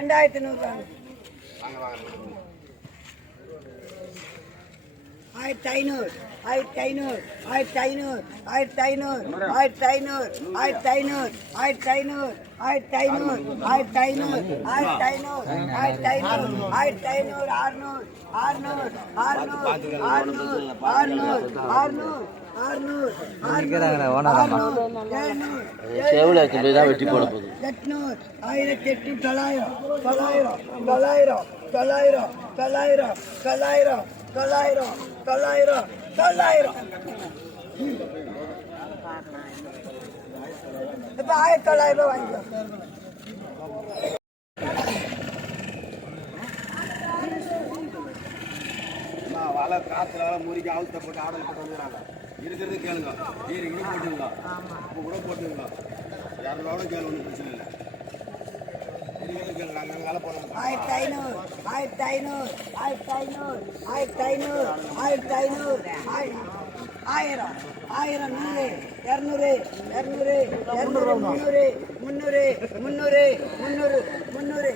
ரெண்டாயிரத்தி நூறு ஆயிரத்தி ஐநூறு ஆயிரத்தி ஐநூறு ஆயிரத்தி ஐநூறு ஆயிரத்தி ஐநூறு ஆயிரத்தி ஐநூறு ஆயிரத்தி ஐநூறு ஆயிரத்தி ஐநூறு ஆயிரத்தி ஐநூறு ஆயிரத்தி ஐநூறு ஆயிரத்தி ஐநூறு ஆயிரத்தி ஐநூறு ஆயிரத்தி ஐநூறு அறுநூறு செவில வெட்டி போட போகுது. எட்நூறு ஆயிரத்தி எட்டு தொள்ளாயிரம் தொள்ளாயிரம் தொள்ளாயிரம் தொள்ளாயிரம் தொள்ளாயிரம் தொள்ளாயிரம் தொள்ளாயிரம் தொள்ளாயிரம் தொள்ளாயிரம். இப்ப ஆயிரத்தி தொள்ளாயிரம் ரூபாய் வாங்கிக்கோ. வலை காத்துல வலை முறிக்க அவுத்த போட்டு ஆடல் போட்டு வந்துடுறாங்க. இருக்கிறது கேளுங்க. ஈரி கூட போட்டுங்க இப்போ கூட போட்டுங்க இரநூறுவா கேளு ஒன்றும் பிரச்சனை இல்லை. ஆயிரத்தி ஐநூறு ஆயிரத்தி ஐநூறு ஆயிரத்தி ஐநூறு ஆயிரத்தி ஐநூறு ஆயிரத்தி ஐநூறு ஆயி- ஆயிரம் ஆயிரம் நூறு இரநூறு இரநூறு இரநூறு முந்நூறு முந்நூறு முந்நூறு முந்நூறு முந்நூறு.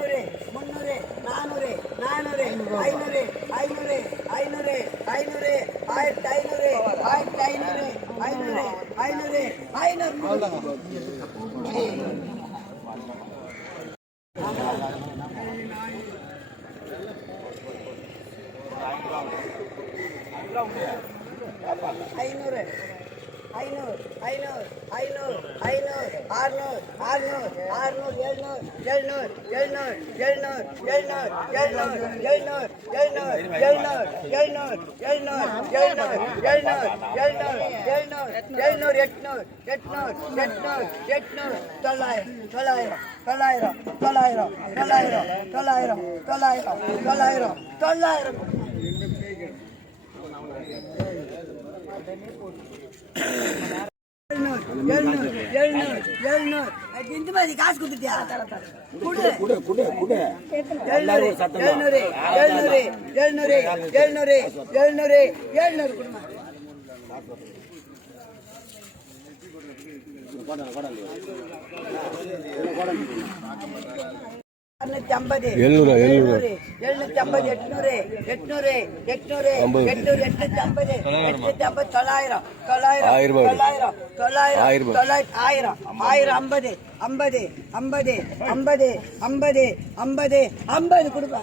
முந்நூறு முந்நூறு நானூறு நானூறு ஐநூறு ஐநூறு ஐநூறு ஐநூறு ஆயிரத்தி ஐநூறு ஆயிரத்தி ஐநூறு ஐநூறு ஐநூறு ஐநூறு. ஐநூறு. ஐநூறு ஐநூறு ஐநூறு ஐநூறு அறுநூறு அறுநூறு அறுநூறு எழுநூறு எழுநூறு எழுநூறு எழுநூறு எழுநூறு எழுநூறு எழுநூறு எழுநூறு எழுநூறு எழுநூறு எழுநூறு எழுநூறு எழுநூறு எழுநூறு எழுநூறு எட்நூறு எட்நூறு எட்நூறு எட்நூறு தொள்ளாயிரம் தொள்ளாயிரம் தொள்ளாயிரம் தொள்ளாயிரம் தொள்ளாயிரம் தொள்ளாயிரம் தொள்ளாயிரம் தொள்ளாயிரம் தொள்ளாயிரம் எழுநூறு எழுநூறு இந்த மாதிரி காசு கொடுத்துட்டியா குடு குடு குடு எழுநூறு எழுநூறு எழுநூறு எழுநூறு எழுநூறு எழுநூறு எழுநூறு அறுநூத்தி ஐம்பது எழுநூறு, எழுநூறு. எழுநூத்தி ஐம்பது எட்நூறு எட்நூறு எட்நூறு எட்நூறு எட்நூத்தி ஐம்பது எட்நூத்தி ஐம்பது தொள்ளாயிரம். தொள்ளாயிரம் ஆயிரம் ஆயிரம் ஐம்பது ஐம்பது ஐம்பது ஐம்பது ஐம்பது ஐம்பது ஐம்பது கொடுப்பா.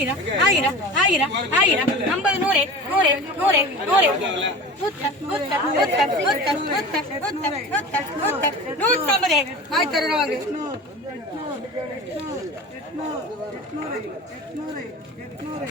ஆயிரம் ஆயிரம் ஆயிரம் ஆயிரம் ஐம்பது நூறு நூறு நூறு நூறு நூத்தம்பது ஆயிரத்தி அறுநூறு நூறு நூறு நூறு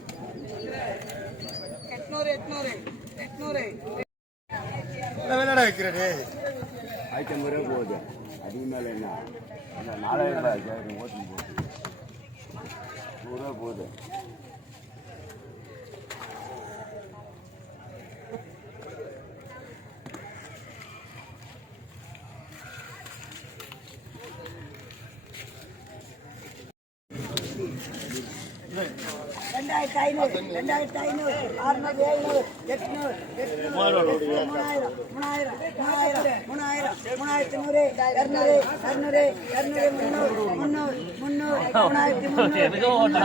ஐநூறு ஆயிரத்தி ஐநூறு ரூபா போகுது. அதுக்கு மேலே என்ன? நாலாயிரம் ரூபாய் ஓட்டு போகுது. நூறுரூவா போகுது. ரெண்டாயிரத்தி ஐநூறு ரெண்டாயிரத்தி ஐநூறு அறுநூறு எழுநூறு எட்நூறு எட்நூறு மூணாயிரம் மூணாயிரம் மூணாயிரம் மூணாயிரம் மூணாயிரத்தி நூறு இரநூறு இரநூறு இரநூறு முந்நூறு முந்நூறு முந்நூறு மூணாயிரத்தி முந்நூறு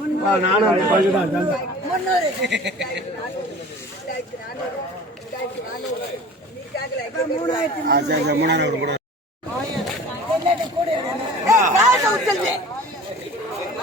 முந்நூறு மூணாயிரத்தி மூணாயிரம் கூட.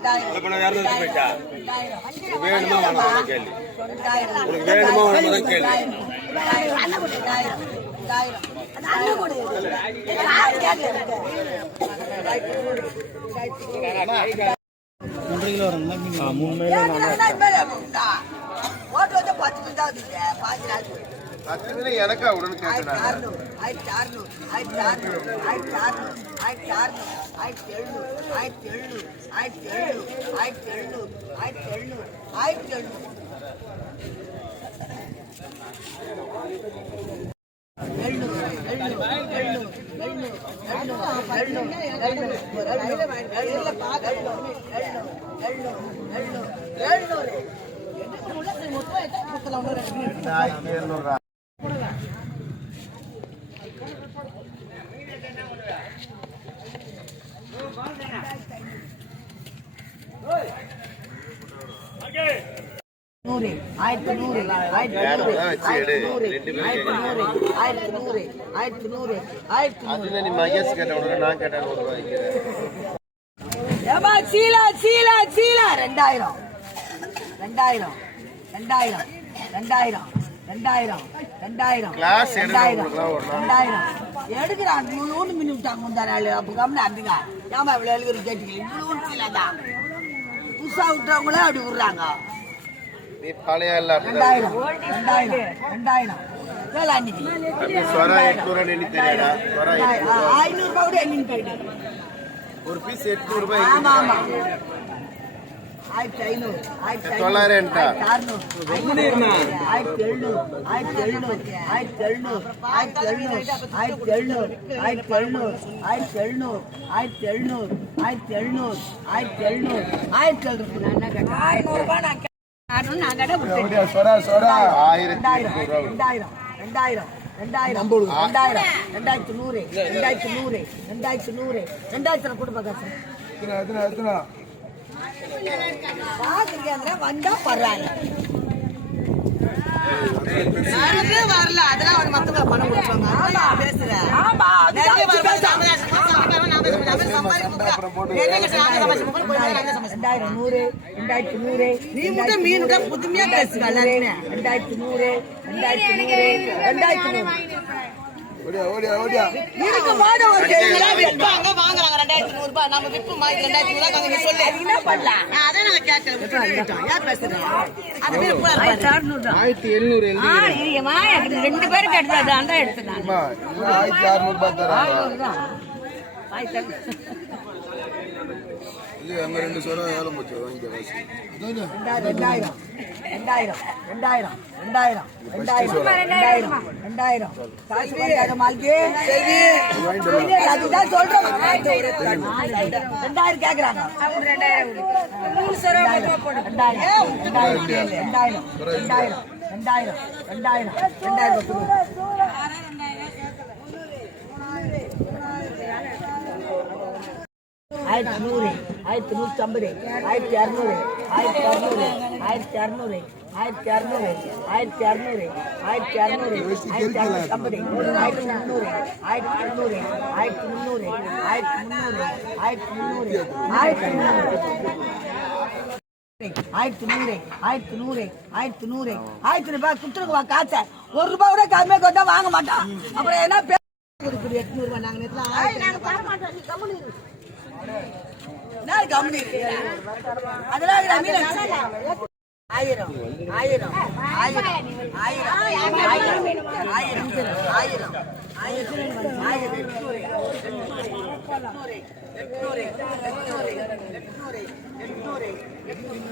அப்ப நான் இறந்து போயிட்டா வேணுமா? வேணாமா மூன்று கிலோ வரும் மூணு மேலே ஓட்டு வந்து பத்து மினிட் ஆகுது பாஞ்சு நாள் ಹತ್ತಿದ್ರೆ ಎನಕ ಹುಡುಗನ ಕೇಳ್ತಾನೆ ಆಯ್ತು ಆರ್ನೂರು ಆಯ್ತು ಆರ್ನೂರು ಆಯ್ತು ಆರ್ನೂರು ಆಯ್ತು ಆರ್ನೂರು ಆಯ್ತು ಏಳ್ನೂರು ಆಯ್ತು ಏಳ್ನೂರು ಆಯ್ತು ಏಳ್ನೂರು ಆಯ್ತು ಏಳ್ನೂರು ಆಯ್ತು ಏಳ್ನೂರು ಆಯ್ತು ಏಳ್ನೂರು எழுநூறு எழுநூறு எழுநூறு எழுநூறு நூறு ஆயிரத்தி நூறு ஆயிரத்தி நூறு ஆயிரத்தி நூறு ஆயிரத்தி நூறு ஆயிரத்தி நூறு ஆயிரத்தி நூறு ஆயிரத்தி நூறு. அதுல நீ மகேஷ் கேட்ட உடனே நான் கேட்டேன் நூறு ரூபாய்க்கு ஏமா சீலா சீலா சீலா. ரெண்டாயிரம். ரெண்டாயிரம். ரெண்டாயிரம். ரெண்டாயிரம். ரெண்டாயிரம். ரெண்டாயிரம். Class எடுக்க ரெண்டாயிரம். உங்களுக்குலாம் ஒரு நாள். ரெண்டாயிரம். எடுக்கிறான். நூறு மினி விட்டாங்க முந்தாள் அப்போ கம்மி அந்துங்க ஏமா இவ்வளோ இவ்வளோ சீலா தான். புதுசா விட்டவங்களே அப்படி விடுறாங்க. நீ பழைய ரெண்டாயிரம். ஒரு பீஸ் எட்நூறு ரூபாய் ஆமா ஆமா. ஆயிரத்தி ஐநூறு ஆயிரத்தி ஐநூறு, ஆயிரத்தி எழுநூறு ஆயிரத்தி எழுநூறு ஆயிரத்தி எழுநூறு ஆயிரத்தி எழுநூறு ஆயிரத்தி எழுநூறு ஆயிரத்தி எழுநூறு ஆயிரத்தி எழுநூறு ஆயிரத்தி எழுநூறு ஆயிரத்தி எழுநூறு ஆயிரத்தி எழுநூறு ஆயிரத்தி எழுநூறு நான் கேட்டேன் ஐநூறு ரூபாய் நான் கேட்டேன் நான் ஆயிரத்தி ரெண்டாயிரம் ரெண்டாயிரம் ரெண்டாயிரம் ரெண்டாயிரம் ரெண்டாயிரத்தி நூறு ரெண்டாயிரத்தி நூறு ரெண்டாயிரத்தி நூறு ரெண்டாயிரத்தி கூட பார்க்க பாத்துருக்கேன் வந்தா படுறாங்க வரல. அதெல்லாம் மத்தவங்க பணம் கொடுப்பாங்க ஆமா பேசுறேன். ஆமா ரெண்டாயிரம் நூறு ரெண்டாயிரத்தி நூறு நீ மட்டும் மீன் புதுமையா பேசுங்க ரெண்டாயிரத்தி நூறு ரெண்டாயிரத்தி நூறு ரெண்டாயிரத்தி நூறு. வாங்குறாங்க 2500 ரூபாய் ரெண்டு பேருக்கு எடுத்தது அந்த தராங்க அங்க ரெண்டு சொரா ஏழை போச்சு வாங்கிக்க ரெண்டாயிரம். ரெண்டாயிரம். ரெண்டாயிரம். ரெண்டாயிரம். ரெண்டாயிரம். ரெண்டாயிரம். காசு ரெண்டாயிரம் மாலுக்கு அதுதான் சொல்றோம். ரெண்டாயிரம் கேக்குறாங்க. ரெண்டாயிரம். ரெண்டாயிரம். ரெண்டாயிரம். ரெண்டாயிரம். ரெண்டாயிரம். ரெண்டாயிரம் ரெண்டாயிரம் கொடு. ஆயிரத்தி நூறு ஆயிரத்தி நூற்றி ஐம்பது ஆயிரத்தி இரநூறு ஆயிரத்தி அறுநூறு ஆயிரத்தி அறநூறு ஆயிரத்தி அறநூறு ஆயிரத்தி அறுநூறு ஆயிரத்தி அறநூறு ஆயிரத்தி அறுநூத்தி ஐம்பது ஆயிரத்தி முந்நூறு ஆயிரத்தி முந்நூறு ஆயிரத்தி முந்நூறு ஆயிரத்தி முந்நூறு ஆயிரத்தி முந்நூறு ஆயிரத்தி முந்நூறு ஆயிரத்தி நூறு ஆயிரத்தி நூறு ஆயிரத்தி நூறு ஆயிரத்தி ரூபாய் குத்துருக்குவா காசை ஒரு ரூபாய் கூட கம்மியாக கொண்டா வாங்க மாட்டான் அப்புறம் என்ன பே- கொடுக்குது எட்நூறு ரூபாய் நாங்க நேத்துல நான் கம்மி அதெல்லாம் இல்ல, மீன் அடிச்சு. ஆயிரம் ஆயிரம் ஆயிரம் ஆயிரம் ஆயிரம் ஆயிரம் ஆயிரம் ஆயிரம் ஆயிரம். எட்நூறு எட்நூறு எட்நூறு எட்நூறு எட்நூறு.